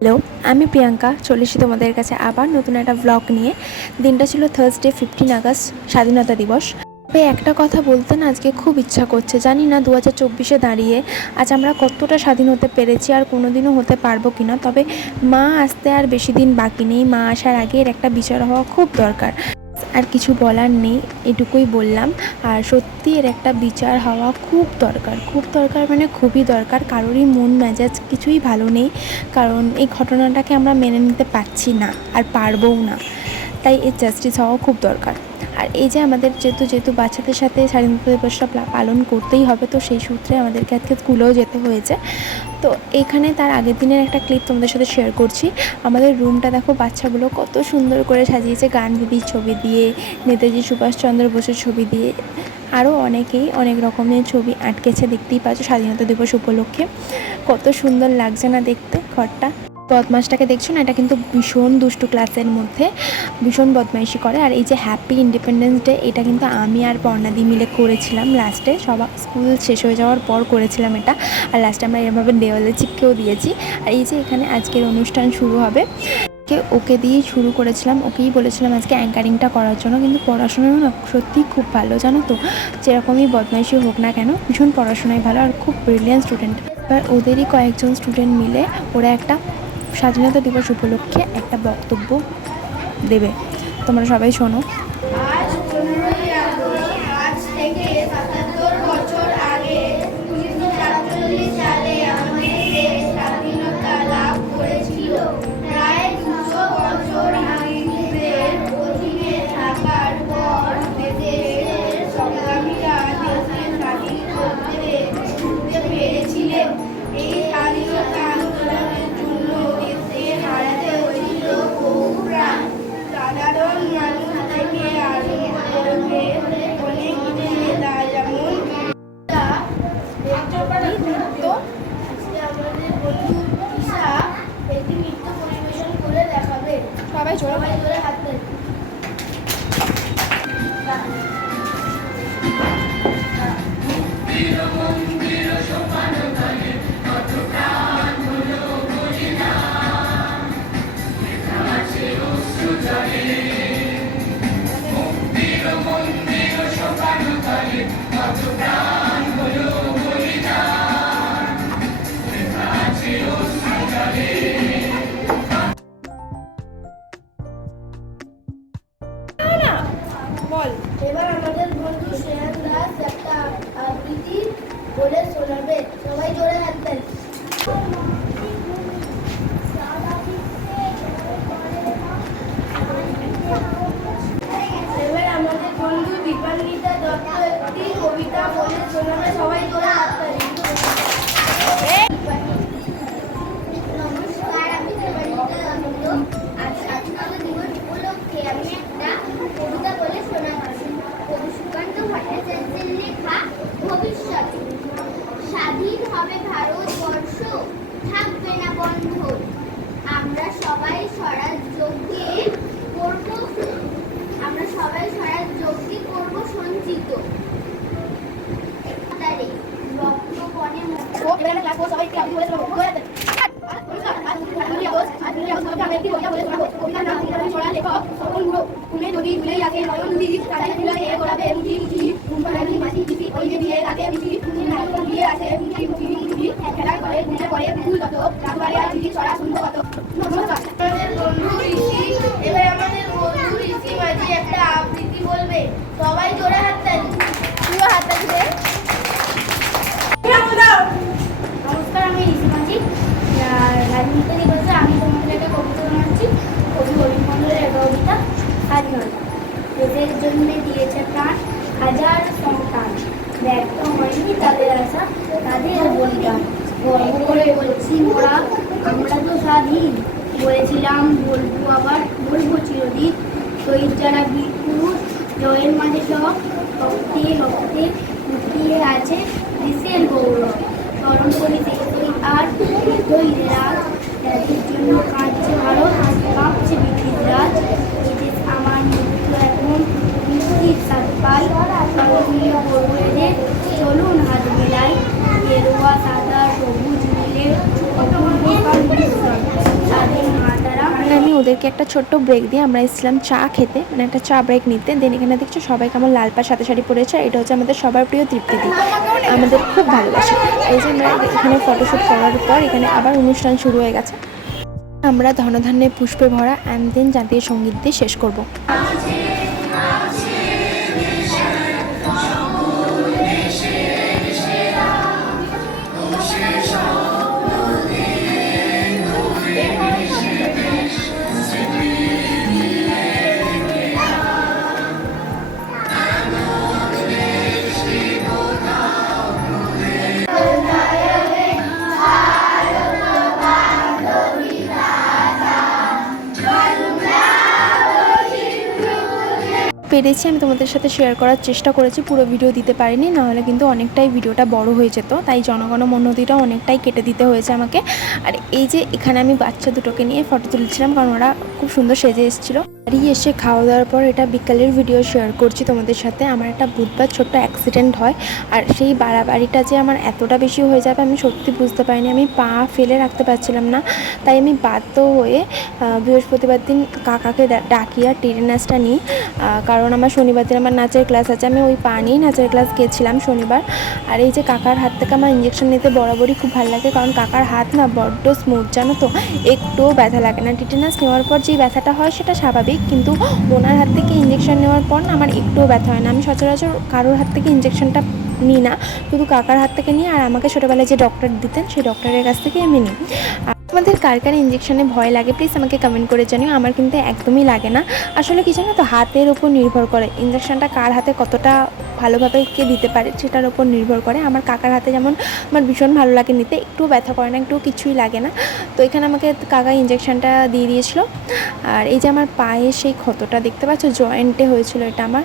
Hello, আমি প্রিয়াঙ্কা চলে এসেছি তোমাদের কাছে আবার নতুন একটা ব্লগ নিয়ে। দিনটা ছিল থার্সডে 15 আগস্ট, স্বাধীনতা দিবস। তবে একটা কথা বলতে না আজকে খুব ইচ্ছা করছে, জানি না 2024-এ দাঁড়িয়ে আজ আমরা কতটা স্বাধীন হতে পেরেছি আর কোনোদিনও হতে পারবো কিনা। তবে মা আসতে আর বেশি দিন বাকি নেই, মা আসার আগে এর একটা বিচার হওয়া খুব দরকার। আর কিছু বলার নেই, এটুকুই বললাম। আর সত্যি এর একটা বিচার হওয়া খুব দরকার, খুব দরকার, মানে খুবই দরকার। কারোরই মন মেজাজ কিছুই ভালো নেই, কারণ এই ঘটনাটাকে আমরা মেনে নিতে পারছি না আর পারবও না। তাই এর জাস্টিস হওয়া খুব দরকার। আর এই যে আমাদের যেহেতু বাচ্চাদের সাথে স্বাধীনতা দিবসটা পালন করতেই হবে, তো সেই সূত্রে আমাদেরকে আজকে স্কুলেও যেতে হয়েছে। তো এখানে তার আগের দিনের একটা ক্লিপ তোমাদের সাথে শেয়ার করছি। আমাদের রুমটা দেখো, বাচ্চাগুলো কত সুন্দর করে সাজিয়েছে গান্ধীজির ছবি দিয়ে, নেতাজি সুভাষচন্দ্র বোসের ছবি দিয়ে, আরও অনেকেই অনেক রকমের ছবি আটকেছে, দেখতেই পাচ্ছ স্বাধীনতা দিবস উপলক্ষে। কত সুন্দর লাগছে না দেখতে ঘরটা। বদমাসটাকে দেখছো না, এটা কিন্তু ভীষণ দুষ্টু, ক্লাসের মধ্যে ভীষণ বদমাইশি করে। আর এই যে হ্যাপি ইন্ডিপেন্ডেন্স ডে, এটা কিন্তু আমি আর পর্ণাদি মিলে করেছিলাম লাস্টে, সবার স্কুল শেষ হয়ে যাওয়ার পর করেছিলাম এটা। আর লাস্টে আমরা এরভাবে দেওয়ালে চিপকেও দিয়েছি। আর এই যে এখানে আজকের অনুষ্ঠান শুরু হবে, ওকে দিয়েই শুরু করেছিলাম, ওকেই বলেছিলাম আজকে অ্যাঙ্কারিংটা করার জন্য। কিন্তু পড়াশোনাও না সত্যিই খুব ভালো, জানো তো, যেরকমই বদমাইশি হোক না কেন ভীষণ পড়াশোনায় ভালো আর খুব ব্রিলিয়ান্ট স্টুডেন্ট। এবার ওদেরই কয়েকজন স্টুডেন্ট মিলে ওরা একটা স্বাধীনতা দিবস উপলক্ষে একটা বক্তব্য দেবে, তোমরা সবাই শোনো। আজ 15ই আগস্ট, আজ থেকে ৭৭ বছর আগে ১৯৪৭ সালে আমাদের দেশ স্বাধীনতা লাভ করেছিল। প্রায় ২০০ বছর ইংরেজদের অধীনে থাকার পর দেশের সংগ্রামীরা দেশকে স্বাধীন করতে পেরেছিলেন। এই স্বাধীনতা আন্দোলনের জন্য দেশকে হারাতে হয়েছিল বহু প্রাণ। সাধারণ মানুষ থেকে আরম্ভ করে অনেক নেতা, যেমন নৃত্য, আমাদের বন্ধু ঈশা একটি নৃত্য পরিবেশন করে দেখাবে। সবাই জোরে হাত তালি। এবার আমাদের বন্ধু শ্রেয়ান দাস একটা আবৃত্তি বলে শোনাবে। সবাই জোরে হাত তালি। এবার আমাদের বন্ধু দীপান্বিতা দত্ত একটি কবিতা বলে শোনাবে। সবাই জোরে হাত তালি। নমস্কার, আমি দীপান্বিতা দত্ত। আজ স্বাধীনতা দিবস উপলক্ষে আমি একটা কবিতা বলে শোনাচ্ছি। কবি সুকান্ত ভট্টাচার্যের লেখা ভবিষ্যৎ। স্বাধীন হবে ভারতবর্ষ, থাকবে না বন্ধ। আমরা সবাই স্বরাজ্যকে করব সঞ্চিত। রক্তবনে যদি ভুলে যাকে নয়ন দ্বীপ তাদের মিলনে গোলাপে মুঠি মুঠি ঘুমপাড়ানি মাটি টিপি ওই যে দিয়ে রাতে মিঠি দিয়ে আছে মুঠি মুঠি মুঠি খেলার করে ঘুরে পড়ে ফুল কত রাখবারে আর চিঠি ছড়া শুনবো কত। নমস্কার। আমাদের বন্ধু ঋষি, এবার আমাদের বন্ধু ঋষি মাঝি একটা আবৃত্তি বলবে। সবাই জোরে হাত তালি। তুইও হাত তালি দে। নমস্কার, আমি ঋষি মাঝি। স্বাধীনতা দিবসে আমি তোমাদের একটা কবিতা শোনাচ্ছি। কবি অভিন মন্ডলের একটা কবিতা স্বাধীনতা। দেশের জন্য দিয়েছে প্রাণ হাজার সন্তান, ব্যর্থ হয়নি তাদের আশা, তাদের বলিদান। গর্ব করে বলছি মোরা আমরা তো স্বাধীন, বলেছিলাম বলবো আবার বলবো চিরদিন। শহীদ যারা বীর পুরুষ, জয়ের মাঝে সব রক্তে রক্তে লুকিয়ে আছে দেশের গৌরব। স্মরণ করি দেশই আর হৃদয়ের রাজ, যাদের জন্য কাঁদছে ভারত, কাঁপছে ব্রিটিশ রাজ। এই দেশ আমার মৃত্যু এখন মুক্তির স্বাদ পাই, সবাই মিলে বলবো এদের চলুন হাত মেলাই। গেরুয়া সাদা সবুজ মিলে অপূর্ব ওদেরকে একটা ছোট্ট ব্রেক দিয়ে আমরা এসেছিলাম চা খেতে, মানে একটা চা ব্রেক নিতে। দেন এখানে দেখছো সবাই কেমন লাল পাড় সাথে শাড়ি পরেছে। এটা হচ্ছে আমাদের সবার প্রিয় তৃপ্তিদি, আমাদের খুব ভালোবাসে। এই যে আমরা এখানে ফটোশ্যুট করার পর এখানে আবার অনুষ্ঠান শুরু হয়ে গেছে। আমরা ধনধান্যে পুষ্পে ভরা অ্যান্ড দেন জাতীয় সঙ্গীত দিয়ে শেষ করব। পেরেছি আমি তোমাদের সাথে শেয়ার করার চেষ্টা করেছি, পুরো ভিডিও দিতে পারিনি, নাহলে কিন্তু অনেকটাই ভিডিওটা বড় হয়ে যেত, তাই জনগণ মনোদিটা অনেকটাই কেটে দিতে হয়েছে আমাকে। আর এই যে এখানে আমি বাচ্চা দুটোকে নিয়ে ফটো তুলছিলাম, কারণ ওরা খুব সুন্দর সেজে এসেছিলো। বাড়ি এসে খাওয়া দাওয়ার পর এটা বিকালের ভিডিও শেয়ার করছি তোমাদের সাথে। আমার একটা বুধবার ছোট্ট অ্যাক্সিডেন্ট হয়, আর সেই বাড়াবাড়িটা যে আমার এতটা বেশি হয়ে যাবে আমি সত্যি বুঝতে পারিনি। আমি পা ফেলে রাখতে পারছিলাম না, তাই আমি বাধ্য হয়ে বৃহস্পতিবার দিন কাকাকে ডাকি আর টেরেনাসটা নিই, কারণ আমার শনিবার দিন আমার নাচের ক্লাস আছে। আমি ওই পা নিয়েই নাচের ক্লাস গিয়েছিলাম শনিবার। আর এই যে কাকার হাত থেকে আমার ইঞ্জেকশন নিতে বরাবরই খুব ভালো লাগে, কারণ কাকার হাত না বড্ড স্মুথ, জানো তো, একটুও ব্যথা লাগে না। টিটেনাস নেওয়ার পর যেই ব্যথাটা হয় সেটা স্বাভাবিক, কিন্তু ওনার হাত থেকে ইঞ্জেকশন নেওয়ার পর না আমার একটুও ব্যথা হয় না। আমি সচরাচর কারোর হাত থেকে ইঞ্জেকশনটা নিই না, শুধু কাকার হাত থেকে নিই, আর আমাকে ছোটোবেলায় যে ডক্টর দিতেন সেই ডক্টরের কাছ থেকে আমি নিই। আমাদের কার কার ইঞ্জেকশনে ভয় লাগে প্লিজ আমাকে কমেন্ট করে জানিও। আমার কিন্তু একদমই লাগে না। আসলে কি জানো তো, হাতের ওপর নির্ভর করে ইঞ্জেকশনটা কার হাতে কতটা ভালোভাবে কে দিতে পারে সেটার ওপর নির্ভর করে। আমার কাকার হাতে যেমন আমার ভীষণ ভালো লাগে নিতে, একটু ব্যথা করে না, একটু কিছুই লাগে না। তো এখানে আমাকে কাকা ইঞ্জেকশনটা দিয়ে দিয়েছিল। আর এই যে আমার পায়ে সেই ক্ষতটা দেখতে পাচ্ছ, জয়েন্টে হয়েছিল, এটা আমার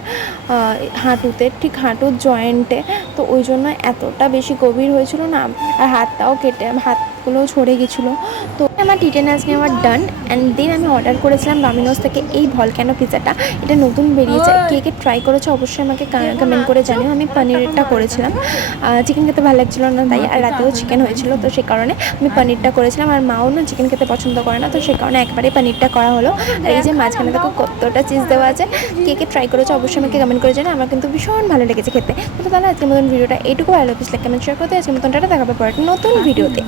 হাঁটুতে, ঠিক হাঁটুর জয়েন্টে। তো ওই জন্য এতটা বেশি গভীর হয়েছিল না, আর হাতটাও কেটে হাতগুলো ছড়ে গেছিলো। তো আমার টিটেনাস নেওয়ার ডান। অ্যান্ড দেন আমি অর্ডার করেছিলাম ডমিনোস থেকে এই ভলক্যানো পিৎজাটা। এটা নতুন বেরিয়েছে, কে কে ট্রাই করেছে অবশ্যই আমাকে কমেন্ট করে জানিও। আমি পনিরেরটা করেছিলাম, চিকেন খেতে ভালো লাগছিলো না তাই, আর রাতেও চিকেন হয়েছিল, তো সে কারণে আমি পনিরটা করেছিলাম। আর মাও না চিকেন খেতে পছন্দ করে না, তো সে কারণে একবারে পনিরটা করা হলো। আর এই যে মাঝখানে দেখো কতটা চিজ দেওয়া আছে, কে কে ট্রাই করেছে অবশ্যই আমাকে কমেন্ট করে জানিও। আমার কিন্তু ভীষণ ভালো লেগেছে খেতে। তো তাহলে আজকের মতন ভিডিওটা এইটুকু, ভালো লাগলে কমেন্ট শেয়ার করতে। আজকের মতন টাটা, দেখাবে পরে নতুন ভিডিওতে।